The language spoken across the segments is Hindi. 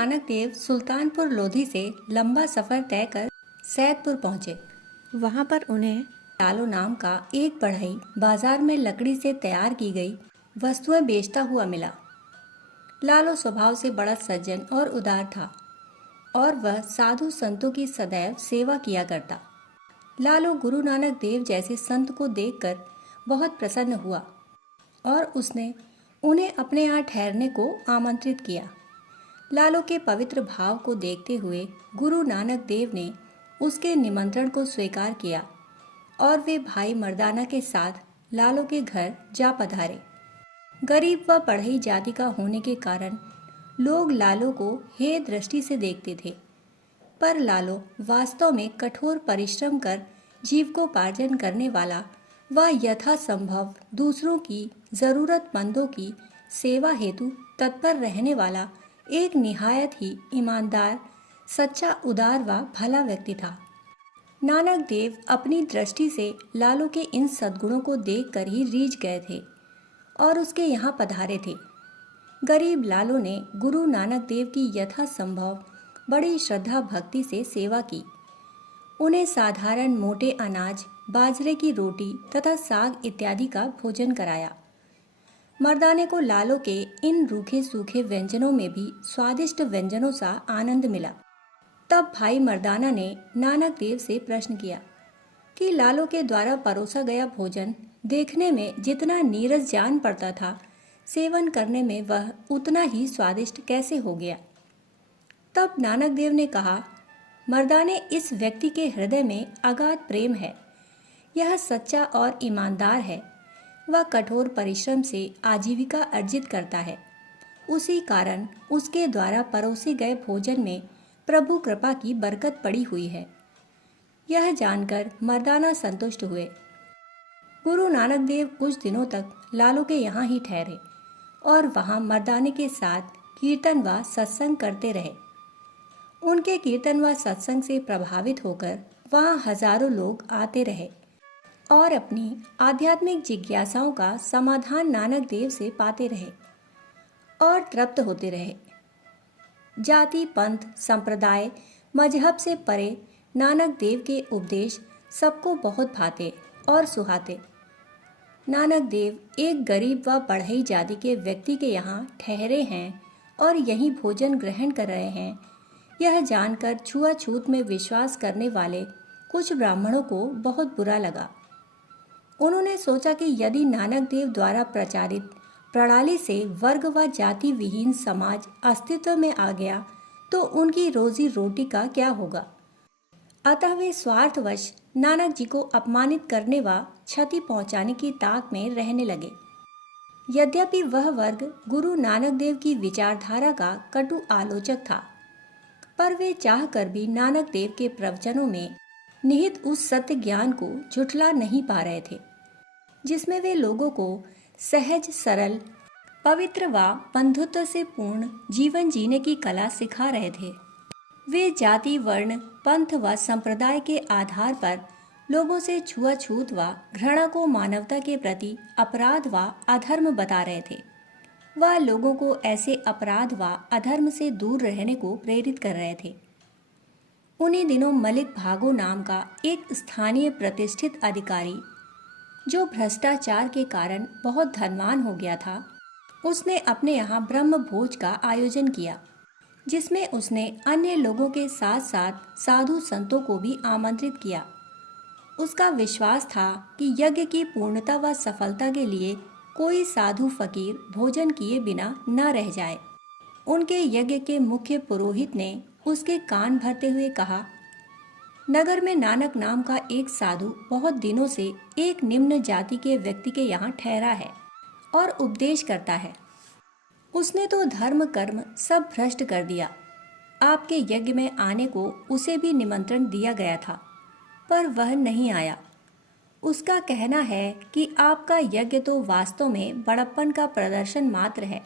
नानक देव सुल्तानपुर लोधी से लंबा सफर तय कर सैदपुर पहुंचे। वहां पर उन्हें लालो नाम का एक बढ़ई बाजार में लकड़ी से तैयार की गई वस्तुएं बेचता हुआ मिला। लालो स्वभाव से बड़ा सज्जन और उदार था और वह साधु संतों की सदैव सेवा किया करता। लालो गुरु नानक देव जैसे संत को देखकर बहुत प्रसन्न हुआ और उसने उन्हें अपने यहाँ ठहरने को आमंत्रित किया। लालो के पवित्र भाव को देखते हुए गुरु नानक देव ने उसके निमंत्रण को स्वीकार किया और वे भाई मर्दाना के साथ लालो के घर जा पधारे। गरीब व बढ़ई जाति का होने के कारण लोग लालो को हे दृष्टि से देखते थे, पर लालो वास्तव में कठोर परिश्रम कर जीविकोपार्जन करने वाला व यथासंभव दूसरों की जरूरतमंदों की सेवा हेतु तत्पर रहने वाला एक निहायत ही ईमानदार, सच्चा, उदार व भला व्यक्ति था। नानक देव अपनी दृष्टि से लालो के इन सद्गुणों को देखकर ही रीझ गए थे और उसके यहाँ पधारे थे। गरीब लालो ने गुरु नानक देव की यथासंभव बड़ी श्रद्धा भक्ति से सेवा की। उन्हें साधारण मोटे अनाज, बाजरे की रोटी तथा साग इत्यादि का भोजन कराया। मर्दाने को लालो के इन रूखे सूखे व्यंजनों में भी स्वादिष्ट व्यंजनों सा आनंद मिला। तब भाई मर्दाना ने नानक देव से प्रश्न किया कि लालो के द्वारा परोसा गया भोजन देखने में जितना नीरस जान पड़ता था, सेवन करने में वह उतना ही स्वादिष्ट कैसे हो गया। तब नानक देव ने कहा, मर्दाने, इस व्यक्ति के हृदय में अगाध प्रेम है। यह सच्चा और ईमानदार है। वह कठोर परिश्रम से आजीविका अर्जित करता है। उसी कारण उसके द्वारा परोसे गए भोजन में प्रभु कृपा की बरकत पड़ी हुई है। यह जानकर मर्दाना संतुष्ट हुए। गुरु नानक देव कुछ दिनों तक लालो के यहाँ ही ठहरे और वहाँ मर्दाने के साथ कीर्तन व सत्संग करते रहे। उनके कीर्तन व सत्संग से प्रभावित होकर वहाँ हजारों लोग आते रहे और अपनी आध्यात्मिक जिज्ञासाओं का समाधान नानक देव से पाते रहे और तृप्त होते रहे। जाति, पंथ, संप्रदाय, मजहब से परे नानक देव के उपदेश सबको बहुत भाते और सुहाते। नानक देव एक गरीब व बढ़ई जाति के व्यक्ति के यहाँ ठहरे हैं और यहीं भोजन ग्रहण कर रहे हैं, यह जानकर छुआछूत में विश्वास करने वाले कुछ ब्राह्मणों को बहुत बुरा लगा। उन्होंने सोचा कि यदि नानक देव द्वारा प्रचारित प्रणाली से वर्ग व जाति विहीन समाज अस्तित्व में आ गया तो उनकी रोजी रोटी का क्या होगा। अतः वे स्वार्थवश नानक जी को अपमानित करने व क्षति पहुंचाने की ताक में रहने लगे। यद्यपि वह वर्ग गुरु नानक देव की विचारधारा का कटु आलोचक था, पर वे चाहकर भी नानक देव के प्रवचनों में निहित उस सत्य ज्ञान को झुठला नहीं पा रहे थे, जिसमें वे लोगों को सहज, सरल, पवित्र व बंधुत्व से पूर्ण जीवन जीने की कला सिखा रहे थे। वे जाति, वर्ण, पंथ व संप्रदाय के आधार पर लोगों से छुआछूत व घृणा को मानवता के प्रति अपराध व अधर्म बता रहे थे। वह लोगों को ऐसे अपराध व अधर्म से दूर रहने को प्रेरित कर रहे थे। उन्हीं दिनों मलिक भागो नाम का एक स्थानीय प्रतिष्ठित अधिकारी, जो भ्रष्टाचार के कारण बहुत धनवान हो गया था, उसने अपने यहाँ ब्रह्म भोज का आयोजन किया, जिसमें उसने अन्य लोगों के साथ साथ साधु संतों को भी आमंत्रित किया। उसका विश्वास था कि यज्ञ की पूर्णता व सफलता के लिए कोई साधु फकीर भोजन किए बिना न रह जाए। उनके यज्ञ के मुख्य पुरोहित ने उसके कान भरते हुए कहा, नगर में नानक नाम का एक साधु बहुत दिनों से एक निम्न जाति के व्यक्ति के यहाँ ठहरा है और उपदेश करता है। उसने तो धर्म कर्म सब भ्रष्ट कर दिया। आपके यज्ञ में आने को उसे भी निमंत्रण दिया गया था, पर वह नहीं आया। उसका कहना है कि आपका यज्ञ तो वास्तव में बड़प्पन का प्रदर्शन मात्र है,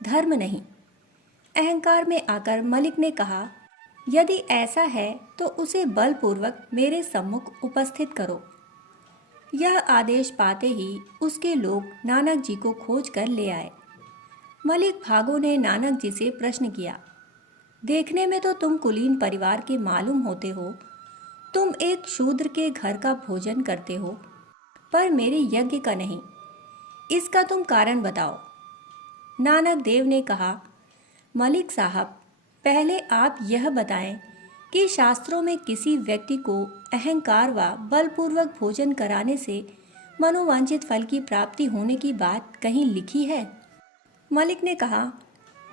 धर्म नहीं। अहंकार में आकर मलिक ने कहा, यदि ऐसा है तो उसे बलपूर्वक मेरे सम्मुख उपस्थित करो। यह आदेश पाते ही उसके लोग नानक जी को खोज कर ले आए। मलिक भागो ने नानक जी से प्रश्न किया, देखने में तो तुम कुलीन परिवार के मालूम होते हो। तुम एक शूद्र के घर का भोजन करते हो, पर मेरे यज्ञ का नहीं। इसका तुम कारण बताओ। नानक देव ने कहा, मलिक साहब, पहले आप यह बताएं कि शास्त्रों में किसी व्यक्ति को अहंकार व बलपूर्वक भोजन कराने से मनोवांछित फल की प्राप्ति होने की बात कहीं लिखी है? मलिक ने कहा,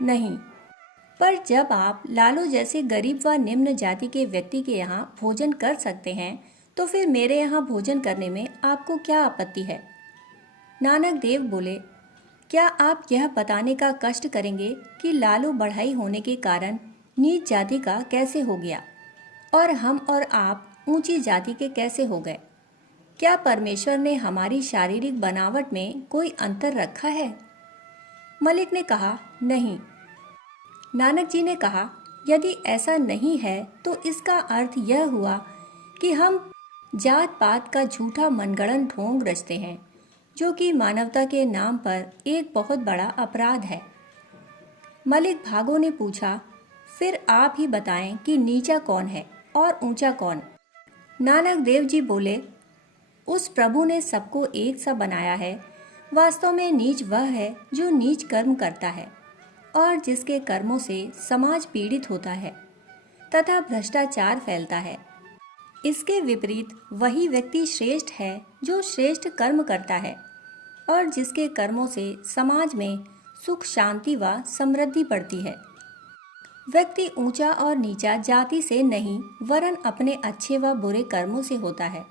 नहीं, पर जब आप लालू जैसे गरीब व निम्न जाति के व्यक्ति के यहाँ भोजन कर सकते हैं, तो फिर मेरे यहाँ भोजन करने में आपको क्या आपत्ति है? नानक देव बोले, क्या आप यह बताने का कष्ट करेंगे कि लालू बढ़ाई होने के कारण नीच जाति का कैसे हो गया और हम और आप ऊंची जाति के कैसे हो गए? क्या परमेश्वर ने हमारी शारीरिक बनावट में कोई अंतर रखा है? मलिक ने कहा, नहीं। नानक जी ने कहा, यदि ऐसा नहीं है तो इसका अर्थ यह हुआ कि हम जात पात का झूठा मनगढ़ंत ढोंग रचते हैं, जो कि मानवता के नाम पर एक बहुत बड़ा अपराध है। मलिक भागो ने पूछा, फिर आप ही बताएं कि नीचा कौन है और ऊंचा कौन? नानक देव जी बोले, उस प्रभु ने सबको एक सा बनाया है। वास्तव में नीच वह है जो नीच कर्म करता है और जिसके कर्मों से समाज पीड़ित होता है तथा भ्रष्टाचार फैलता है। इसके विपरीत वही व्यक्ति श्रेष्ठ है जो श्रेष्ठ कर्म करता है और जिसके कर्मों से समाज में सुख शांति व समृद्धि बढ़ती है। व्यक्ति ऊंचा और नीचा जाति से नहीं वरन अपने अच्छे व बुरे कर्मों से होता है।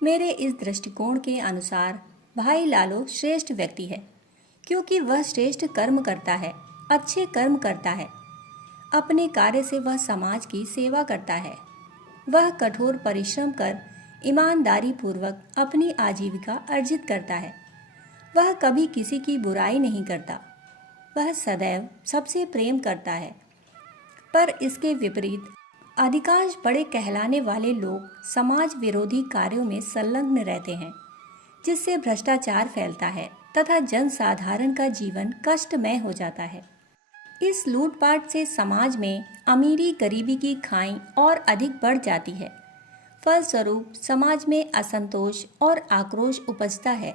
मेरे इस दृष्टिकोण के अनुसार भाई लालो श्रेष्ठ व्यक्ति है, क्योंकि वह श्रेष्ठ कर्म करता है, अच्छे कर्म करता है। अपने कार्य से वह समाज की सेवा करता है। वह कठोर परिश्रम कर ईमानदारी पूर्वक अपनी आजीविका अर्जित करता है। वह कभी किसी की बुराई नहीं करता। वह सदैव सबसे प्रेम करता है। पर इसके विपरीत अधिकांश बड़े कहलाने वाले लोग समाज विरोधी कार्यों में संलग्न रहते हैं, जिससे भ्रष्टाचार फैलता है तथा जनसाधारण का जीवन कष्टमय हो जाता है। इस लूटपाट से समाज में अमीरी गरीबी की खाई और अधिक बढ़ जाती है। फलस्वरूप समाज में असंतोष और आक्रोश उपजता है,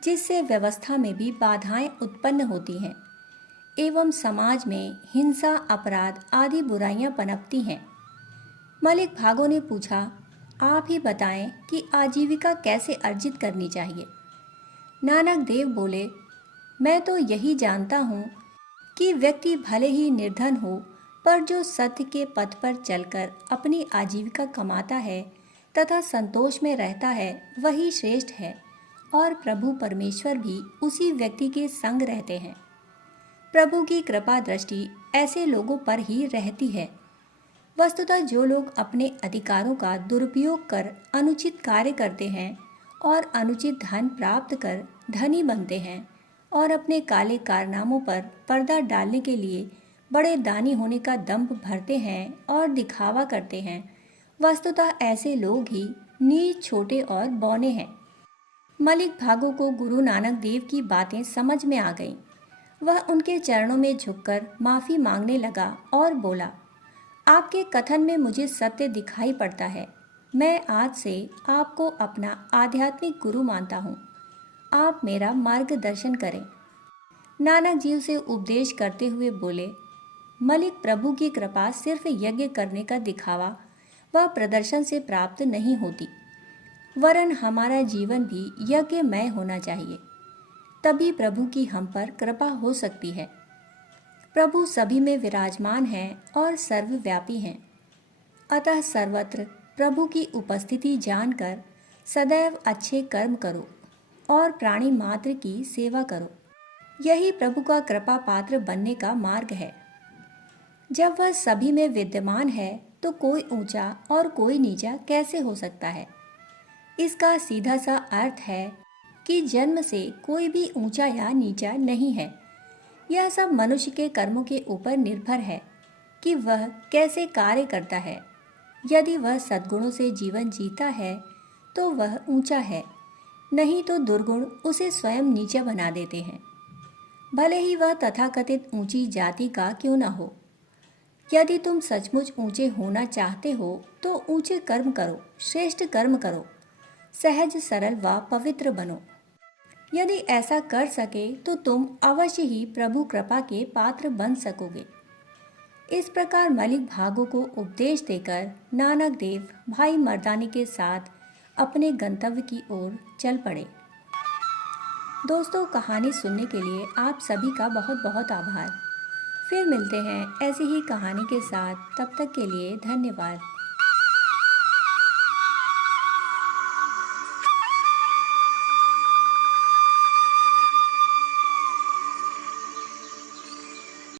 जिससे व्यवस्था में भी बाधाएं उत्पन्न होती हैं एवं समाज में हिंसा, अपराध आदि बुराइयां पनपती हैं। मलिक भागो ने पूछा, आप ही बताएं कि आजीविका कैसे अर्जित करनी चाहिए? नानक देव बोले, मैं तो यही जानता हूँ कि व्यक्ति भले ही निर्धन हो, पर जो सत्य के पथ पर चलकर अपनी आजीविका कमाता है तथा संतोष में रहता है, वही श्रेष्ठ है और प्रभु परमेश्वर भी उसी व्यक्ति के संग रहते हैं। प्रभु की कृपा दृष्टि ऐसे लोगों पर ही रहती है। वस्तुतः जो लोग अपने अधिकारों का दुरुपयोग कर अनुचित कार्य करते हैं और अनुचित धन प्राप्त कर धनी बनते हैं और अपने काले कारनामों पर पर्दा डालने के लिए बड़े दानी होने का दंभ भरते हैं और दिखावा करते हैं, वस्तुतः ऐसे लोग ही नीच, छोटे और बौने हैं। मलिक भागो को गुरु नानक देव की बातें समझ में आ गईं। वह उनके चरणों में झुककर माफ़ी मांगने लगा और बोला, आपके कथन में मुझे सत्य दिखाई पड़ता है। मैं आज से आपको अपना आध्यात्मिक गुरु मानता हूँ। आप मेरा मार्गदर्शन करें। नानक जी उसे उपदेश करते हुए बोले, मलिक, प्रभु की कृपा सिर्फ यज्ञ करने का दिखावा व प्रदर्शन से प्राप्त नहीं होती, वरन हमारा जीवन भी यज्ञमय होना चाहिए। तभी प्रभु की हम पर कृपा हो सकती है। प्रभु सभी में विराजमान हैं और सर्वव्यापी हैं। अतः सर्वत्र प्रभु की उपस्थिति जानकर सदैव अच्छे कर्म करो और प्राणी मात्र की सेवा करो। यही प्रभु का कृपा पात्र बनने का मार्ग है। जब वह सभी में विद्यमान है तो कोई ऊंचा और कोई नीचा कैसे हो सकता है? इसका सीधा सा अर्थ है कि जन्म से कोई भी ऊंचा या नीचा नहीं है। यह सब मनुष्य के कर्मों के ऊपर निर्भर है कि वह कैसे कार्य करता है। यदि वह सद्गुणों से जीवन जीता है तो वह ऊंचा है, नहीं तो दुर्गुण उसे स्वयं नीचा बना देते हैं, भले ही वह तथाकथित ऊंची जाति का क्यों न हो। यदि तुम सचमुच ऊंचे होना चाहते हो तो ऊंचे कर्म करो, श्रेष्ठ कर्म करो, सहज सरल व पवित्र बनो। यदि ऐसा कर सके तो तुम अवश्य ही प्रभु कृपा के पात्र बन सकोगे। इस प्रकार मलिक भागो को उपदेश देकर नानक देव भाई मर्दानी के साथ अपने गंतव्य की ओर चल पड़े। दोस्तों, कहानी सुनने के लिए आप सभी का बहुत बहुत आभार। फिर मिलते हैं ऐसी ही कहानी के साथ। तब तक के लिए धन्यवाद।